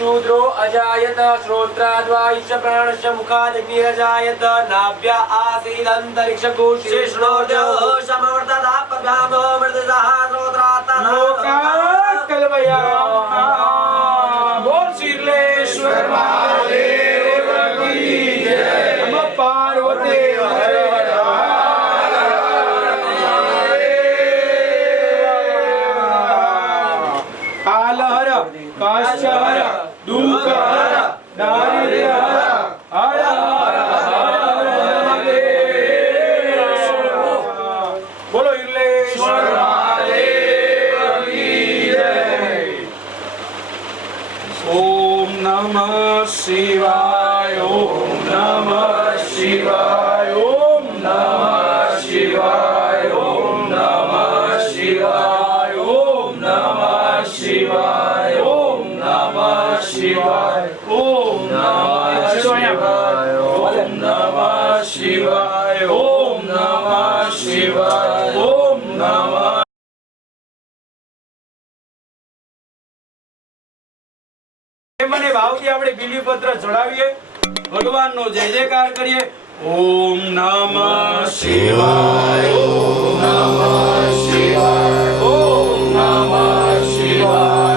शूद्रो अजायत श्रोत्राद्वायुष्य प्राणस्य मुखादग्निरजायत नाभ्या आसीदन्तरिक्षकोशे श्रोर्यो समवर्तदा पद्माभो मृतसः श्रोत्रात्तः लोकाकल्पया बोल श्रीलेश्वर महादेव की जय। नमः पार्वती हर हर कालहर काश्चहर दुःखहर दारिद्र्यहर हर हर हर महादेव। बोलो इलेश्वर महादेव की जय। ओम नमः शिवाय ओम नमः शिवाय ओम नमः शिवाय ओम नमः शिवाय ओम नमः शिवाय ओम नमः शिवाय ओम नमः शिवाय ओम नमः शिवाय ओम नमः शिवाय ओम नमः। મને ભાવથી આપણે બિલીપત્ર ચડાવીએ, ભગવાનનો જય જયકાર કરીએ। ઓમ નમઃ શિવાય ઓમ નમઃ શિવાય ઓમ નમઃ શિવાય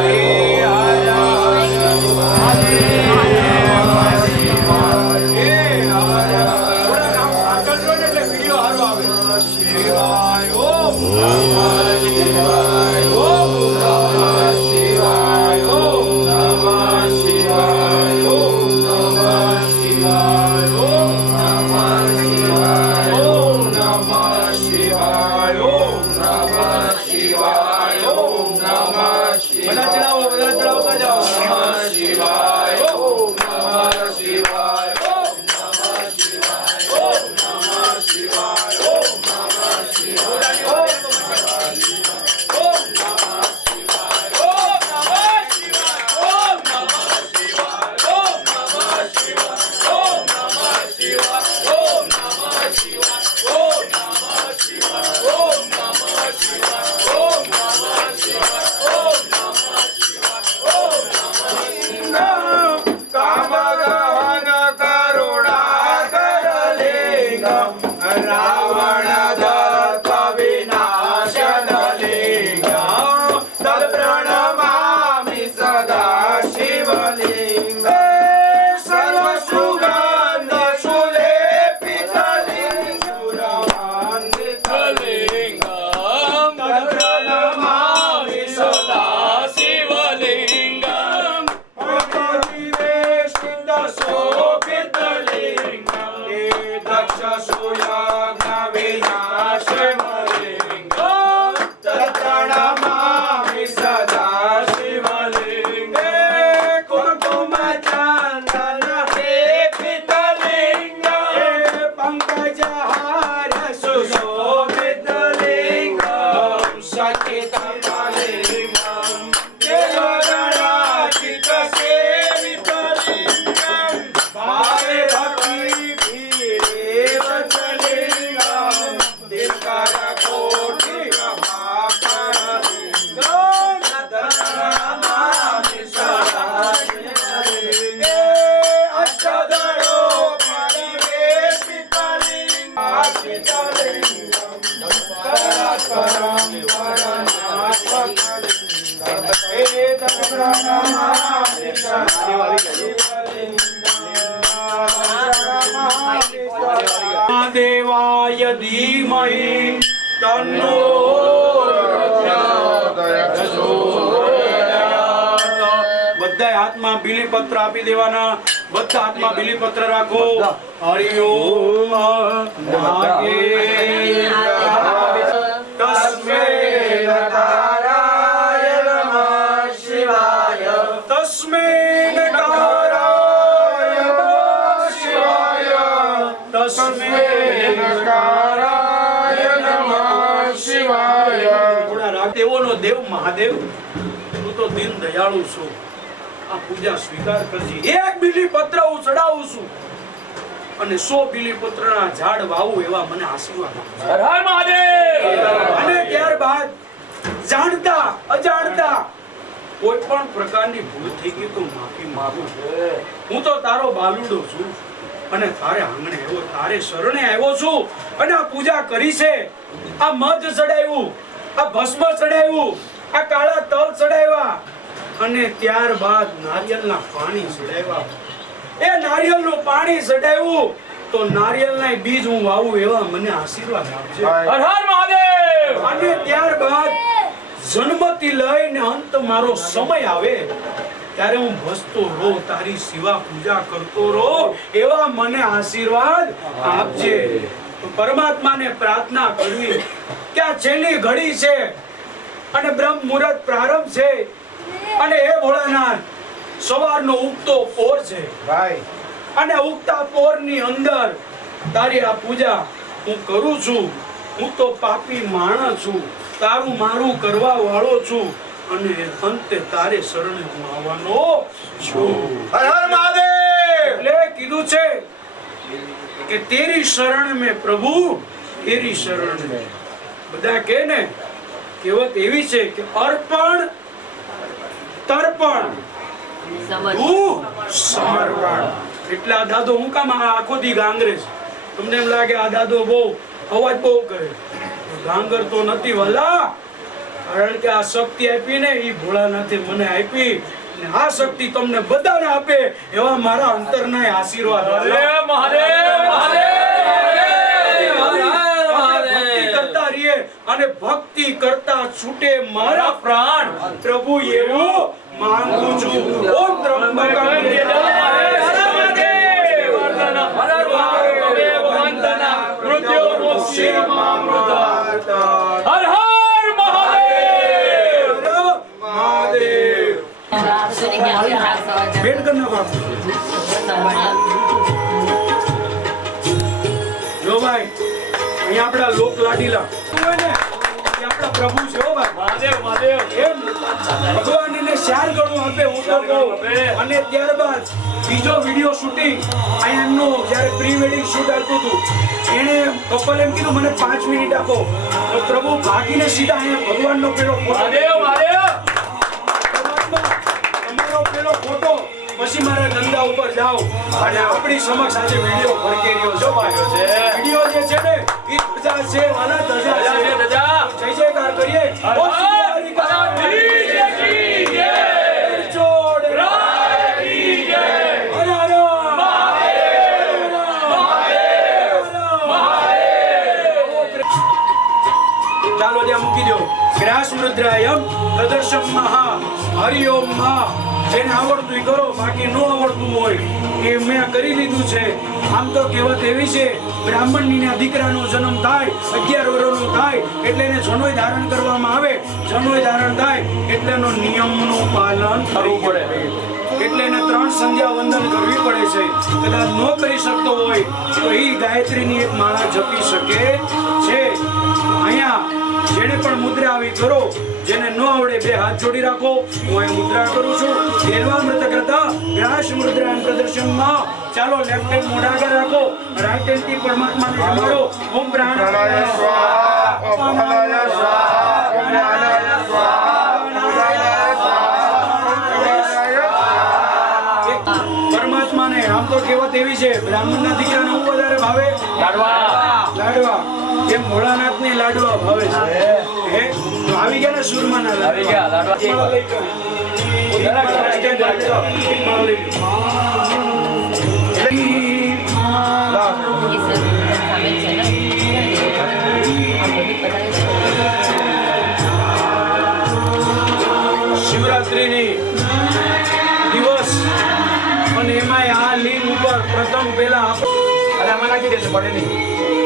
દેવાય ધીમહિ તન્નો બધા હાથમાં બીલીપત્ર આપી દેવાના. બધા હાથમાં બીલીપત્ર રાખો. હરિ ઓમ તસ્મૈ નકારાય નમઃ શિવાય. તસ્મૈ નકારાય નમઃ શિવાય. તસ્મૈ નકારાય નમઃ શિવાય. દેવોનો દેવ મહાદેવ, તું તો દીન દયાળુ છો. આ પૂજા સ્વીકાર કરજે. એક બીલીપત્ર હું ચડાવું છું અને 100 બીલીપત્રના ઝાડ વાવું એવા મને આશીર્વાદ આપો. હર હર મહાદેવ. અને ત્યારબાદ જાણતા અજાણતા કોઈ પણ પ્રકારની ભૂલ થઈ ગઈ તો માફી માંગુ. હું તો તારો બાલુડો છું અને તારે આંગણે આવ્યો, તારે શરણે આવ્યો છું અને આ પૂજા કરી છે. આ મધ ચડાવ્યું, આ ભસ્મ ચડાવ્યું, આ કાળા તલ ચડાવ્યા અને ત્યારબાદ નારિયેળના પાણી ચડાવ્યા. એ નારિયેળનું પાણી ચડાવ્યું તો નારિયેળના બીજ હું વાવું એવા મને આશીર્વાદ આપજે. હર હર મહાદેવ. અને ત્યારબાદ જન્મથી લઈને અંત મારો સમય આવે ત્યારે હું ભસતો રહો, તારી સેવા પૂજા કરતો રહો એવા મને આશીર્વાદ આપજે. તો પરમાત્માને પ્રાર્થના કરવી કે આ છેલ્લી ઘડી છે અને બ્રહ્મ મુહૂર્ત પ્રારંભ છે અને હે ભોળાનાથ, સવારનો ઉગતો પોર છે અને ઉગતા પોરની અંદર તારી આ પૂજા હું કરું છું. હું તો પાપી માણસ છું, તારું મારું કરવા વાળો છું અને અંતે તારે શરણે હું આવવાનો છું. હર હર મહાદેવ. એટલે કીધું છે કે તેરી શરણ મેં પ્રભુ, તેરી શરણ મેં. બધા કહે ને, કહેવત એવી છે કે અર્પણ તર્પણ સમર્પણ. એટલે આ દાદો હું કામ આખો દી ગાંગરે છે? તમને એમ લાગે આ દાદો બહુ અવાજ બહુ કરે? ગાંગર તો નથી વાલા, કારણ કે આ શક્તિ આપી ને એ ભોળાનાથે મને આપી. આ શક્તિ તમને બધાને આપે એવા મારા અંતરના આશીર્વાદ. અને ભક્તિ કરતા છૂટે મારા પ્રાણ, પ્રભુ એવું માંગુ છું. ઓમ ત્રંબકમ હર હર મહાદેવ. બેન કરના બાપુ જો ભાઈ, અહીંયા આપડા લોક લાડીલા આપડા પ્રભુ છે. હો ભાઈ, મહાદેવ મહાદેવ. એમ ભગવાન એને 4 ગણું આપે હું તો કહું. અને ત્યારબાદ બીજો વિડિયો શૂટિંગ અહીંયા એમનું જ્યારે પ્રી વેડિંગ શૂટ આવતું હતું, એને કપલ એમ કીધું મને 5 મિનિટ આપો, તો પ્રભુ ભાગીને સીધા અહીંયા ભગવાનનો પેલો ફોટો. મહાદેવ મહાદેવ. તમારો પેલો ફોટો પછી મારા ધંધા ઉપર જાઓ અને આપણી સમક્ષ આજે વિડિયો ફરકે રહ્યો છો ભાઈ. વિડિયો જે છે ને એ ધજા છે, વાલા ધજા છે. જય જયકાર કરીએ. ઓ શ્રી હરિ કી જય. જોડ રાય કી જય. હર હર મહાદેવ મહાદેવ. ચાલો ત્યાં મૂકી દો. ગ્રાસ મુદ્રાયમ પ્રદર્શન મહા હરિ ઓમ મહા. જેને આવડતું કરો, બાકી ન આવડતું હોય એ મેં કરી લીધું છે. આમ તો કહેવત એવી છે, બ્રાહ્મણની દીકરાનો જન્મ થાય 11 વર્ષનો થાય એટલે એને જનોય ધારણ કરવામાં આવે. જનોય ધારણ થાય એટલે એનો નિયમનું પાલન કરવું પડે, એટલે એને 3 સંધ્યા વંદન કરવી પડે છે. કદાચ ન કરી શકતો હોય તો એ ગાયત્રીની એક માળા જપી શકે છે. અહીંયા જેને પણ મુદ્રા આવી કરો, જેને ન આવડે 2 હાથ જોડી રાખો. હું અહીં મુદ્રા કરું છું. દેવામૃત કરતા ગ્રાસ મુદ્રા પ્રદર્શનમાં ચાલો લેફ્ટ હેન્ડ મોઢા આગળ રાખો, રાઈટ હેન્ડ થી પરમાત્માને જમાડો. ઓમ પ્રાણાય સ્વાહા, ઓમ અપાનાય સ્વાહા, ઓમ જ્ઞાનાય સ્વાહા. પરમાત્માને આમ તો કહેવત એવી છે, બ્રાહ્મણના દીકરાને હું વધારે ભાવે? લાડવા. લાડવા. એમ ભોળાનાથને લાડવા ભાવે છે. હે તો આવી ગયા ને સુરમાના લાડવા. આવી ગયા લાડવા. શિવરાત્રીની દિવસ અને એમાંય આ લિંગ ઉપર પ્રથમ પહેલા अरे हमारा क्या देते पड़े नहीं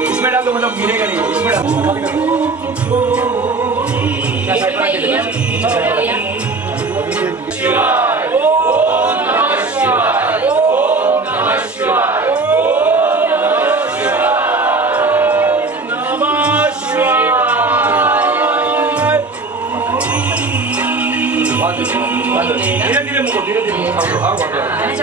इसमें डाल दो मतलब गिरेगा नहीं इसमें डाल दो क्या साइड पर के देते धीरे धीरे मुको धीरे धीरे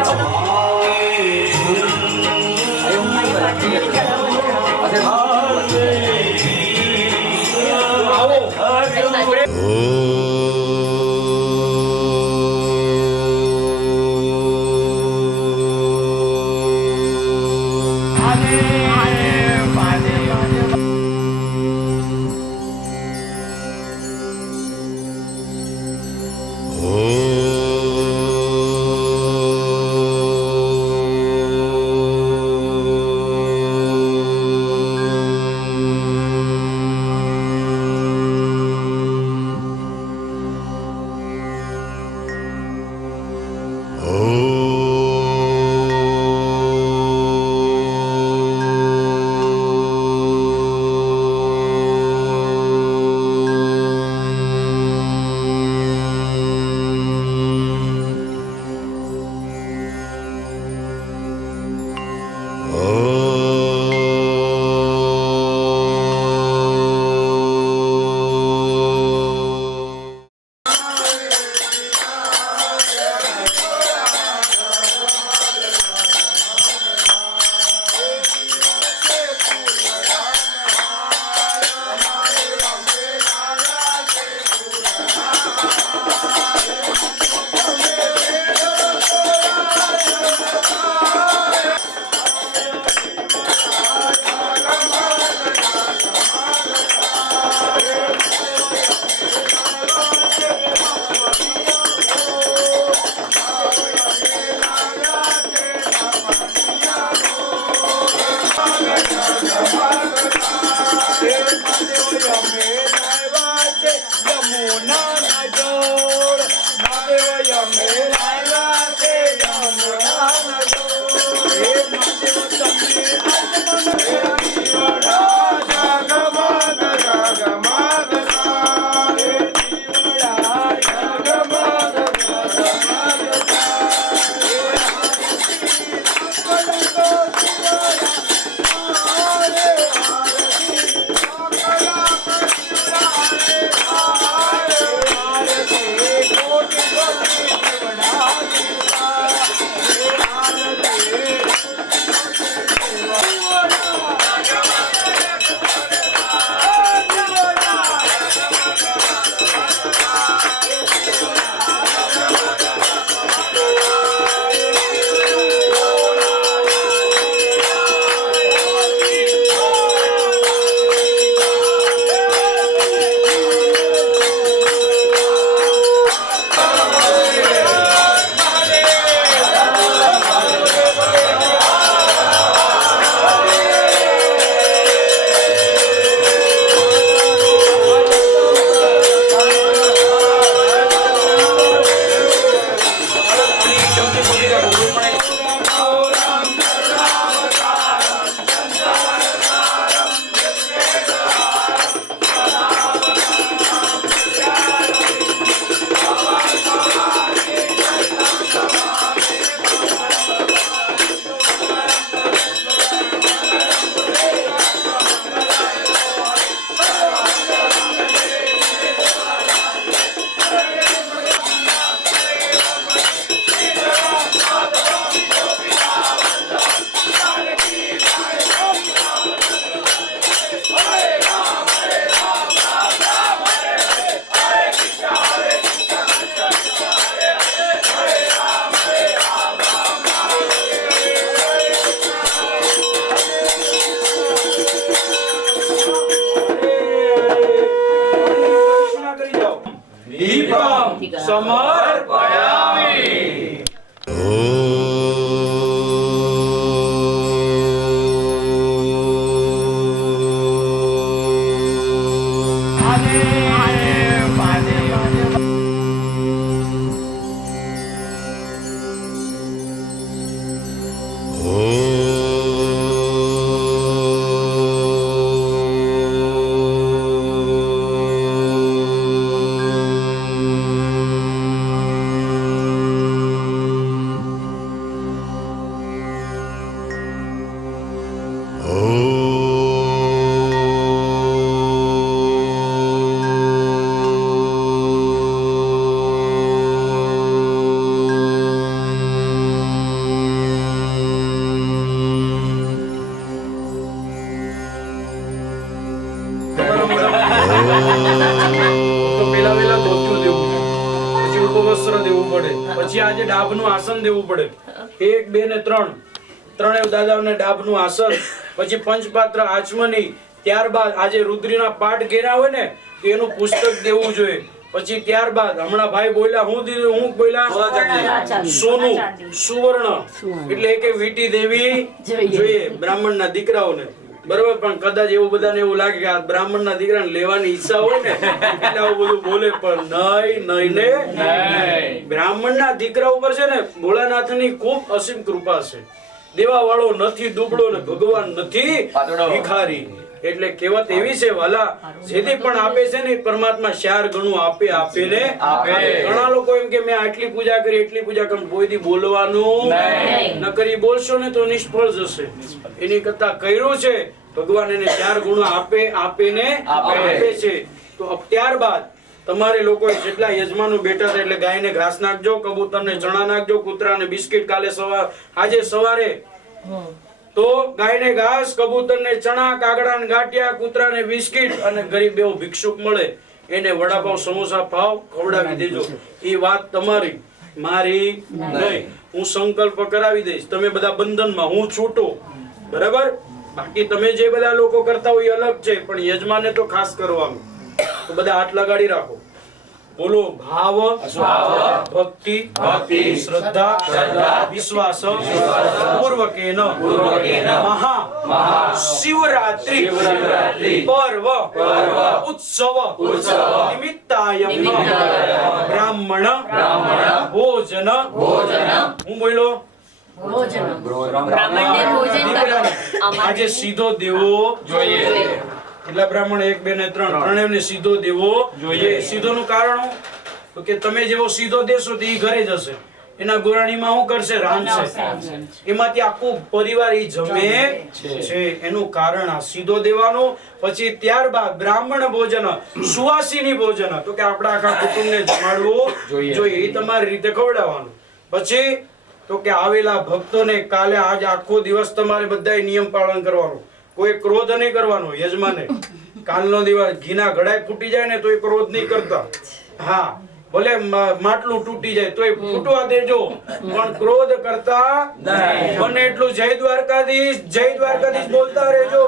સમર્પયામિ. તો પેલા વેલા ધોતિયું દેવું પડે, પછી ઉપવસ્ત્ર દેવું પડે, પછી આજે ડાભનું આસન દેવું પડે. 1 2 ને 3 ત્રણેય દાદાઓને ડાભનું આસન, પછી પંચપાત્ર આચમની, ત્યારબાદ આજે રુદ્રીના પાઠ ઘેરા હોય ને તો એનું પુસ્તક દેવું જોઈએ. પછી ત્યારબાદ હમણાં ભાઈ બોલ્યા, હું બોલ્યા સોનું સુવર્ણ, એટલે કે વીટી દેવી જોઈએ બ્રાહ્મણના દીકરાઓને. બરોબર, પણ કદાચ એવું બધાને એવું લાગે કે આ બ્રાહ્મણના દીકરાને લેવાની ઈચ્છા હોય ને એટલે આવું બધું બોલે, પણ નહીં ને બ્રાહ્મણના દીકરા ઉપર છે ને ભોળાનાથની ખૂબ અસીમ કૃપા છે. દેવા વાળો નથી દુબળો ને ભગવાન નથી ભિખારી. એટલે કહેવત એવી છે વાલા, જેથી પણ આપે છે ને પરમાત્મા 4 ગણું આપે ને આપે. ઘણા લોકો એમ કે મેં આટલી પૂજા કરી એટલી પૂજા કરી, કોઈથી બોલવાનું ન કરી, બોલશો ને તો નિષ્ફળ જશે. એની કરતા કર્યું છે ભગવાન એને 4 ગુણો આપે ને આપે છે. તો ત્યારબાદ તમારે લોકો જેટલા યજમાનો બેઠા છે એટલે ગાયને ઘાસ નાખજો, કબૂતરને ચણા નાખજો, કૂતરાને બિસ્કિટ કાલે આજે સવારે તો ગાયને ઘાસ, કબૂતરને ચણા, કાગડાને ગાંઠિયા, કૂતરાને બિસ્કિટ અને ગરીબ એવો ભિક્ષુક મળે એને વડાપાવ સમોસા પાવ ખવડાવી દેજો. એ વાત તમારી, મારી નહીં. હું સંકલ્પ કરાવી દઈશ, તમે બધા બંધનમાં, હું છૂટો. બરાબર, બાકી તમે જે બધા લોકો કરતા હોય અલગ છે, પણ યજમાને તો ખાસ કરવાનું. તો બધા હાથ લગાડી રાખો, બોલો ભાવ ભક્તિ શ્રદ્ધા વિશ્વાસ પૂર્વકેન મહા શિવરાત્રી પર્વ ઉત્સવ નિમિત્તાયમ બ્રાહ્મણ ભોજન. હું બોલો આજે સીધો દેવો જોઈએ. એટલા બ્રાહ્મણ 1 2 ને 3 ત્રણેયને સીધો દેવો જોઈએ. સીધોનું કારણ તો કે તમે જેવો સીધો દેશો તો ઈ ઘરે જશે, એના ગોરાણીમાં શું કરશે? રાંધશે. એમાંથી આખું પરિવાર ઈ જમે છે. એનું કારણ આ સીધો દેવાનું. પછી ત્યારબાદ બ્રાહ્મણ ભોજન, સુવાસીની ભોજન, તો કે આપણા આખા કુટુંબને જમાડવું જોઈએ, એ તમારી રીતે ખવડાવવાનું. પછી તો કે આવેલા ભક્તોને કાલે આજ આખો દિવસ તમારે બધાએ નિયમ પાલન કરવાનું. કોઈ ક્રોધ નહીં કરવાનો યજમાને. કાલનો દિવસ ઘીના ઘડાય ફૂટી જાય ને તો એ ક્રોધ નહીં કરતા. હા, ભલે માટલું તૂટી જાય તોય ફૂટવા દેજો, પણ ક્રોધ કરતા નહીં. બને એટલું જય દ્વારકાધીશ બોલતા રહેજો.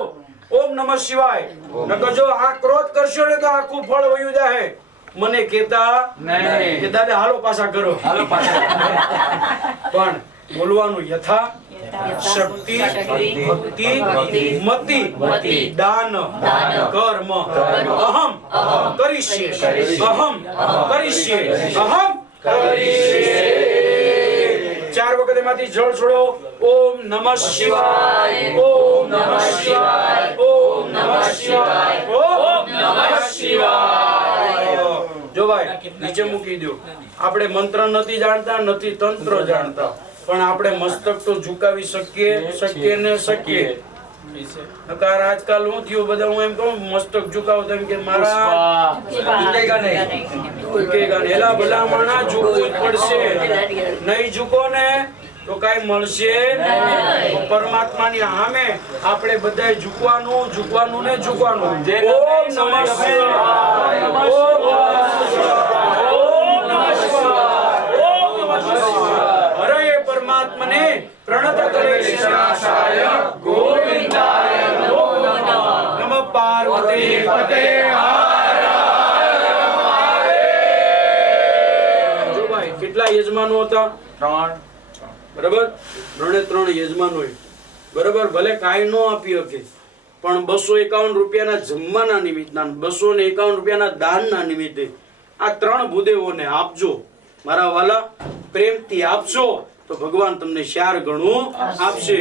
ઓમ નમઃ શિવાય. નકર જો આ ક્રોધ કરશો ને તો આખું ફળ વયું જાય. મને કહેતા નહીં કે દાદા હાલો પાછા કરો, પણ બોલવાનું યથા શક્તિ ભક્તિ મતિ દાન કર્મ અહમ કરીશ્યે અહમ કરીશ્યે અહમ કરીશ્યે. 4 વખત એમાંથી જળ છોડો. ઓમ નમઃ શિવાય, ઓમ નમઃ શિવાય, ઓમ નમઃ શિવાય, ઓમ નમઃ શિવાય. જો ભાઈ નીચે મૂકી દો. આપણે મંત્ર નથી જાણતા, નથી તંત્ર જાણતા, પણ આપણે મસ્તક તો ઝુકાવી શકીએ ને શકીએ. નકાર આજકાલ હું થયું બધા, હું એમ કહું મસ્તક ઝુકાવો તો એમ કે મારા એલા ભલા માણા ઝૂકવું પડશે. નહીં ઝૂકો ને તો કઈ મળશે નહીં. પરમાત્માની સામે આપણે બધાએ ઝૂકવાનું ને ઝૂકવાનું. ઓમ નમઃ શિવાય, ઓમ નમઃ શિવાય, ઓમ નમઃ શિવાય, ઓમ નમઃ શિવાય. હરે પરમાત્મને પ્રણત કરે શિવાય ગોવિંદાય નમો નમઃ. પાર્વતી પતે હર હર મહાદેવ. કેટલા યજમાનો હતા? 3. બરાબર, 3 યજમાનો. બરાબર, ભલે કાંઈ ન આપી શકે પણ 251 રૂપિયાના જમવાના નિમિત્તના 251 રૂપિયાના દાનના નિમિત્તે આ 3 ભૂદેવોને આપજો મારા વાલા. પ્રેમથી આપશો તો ભગવાન તમને 4 ગણું આપશે.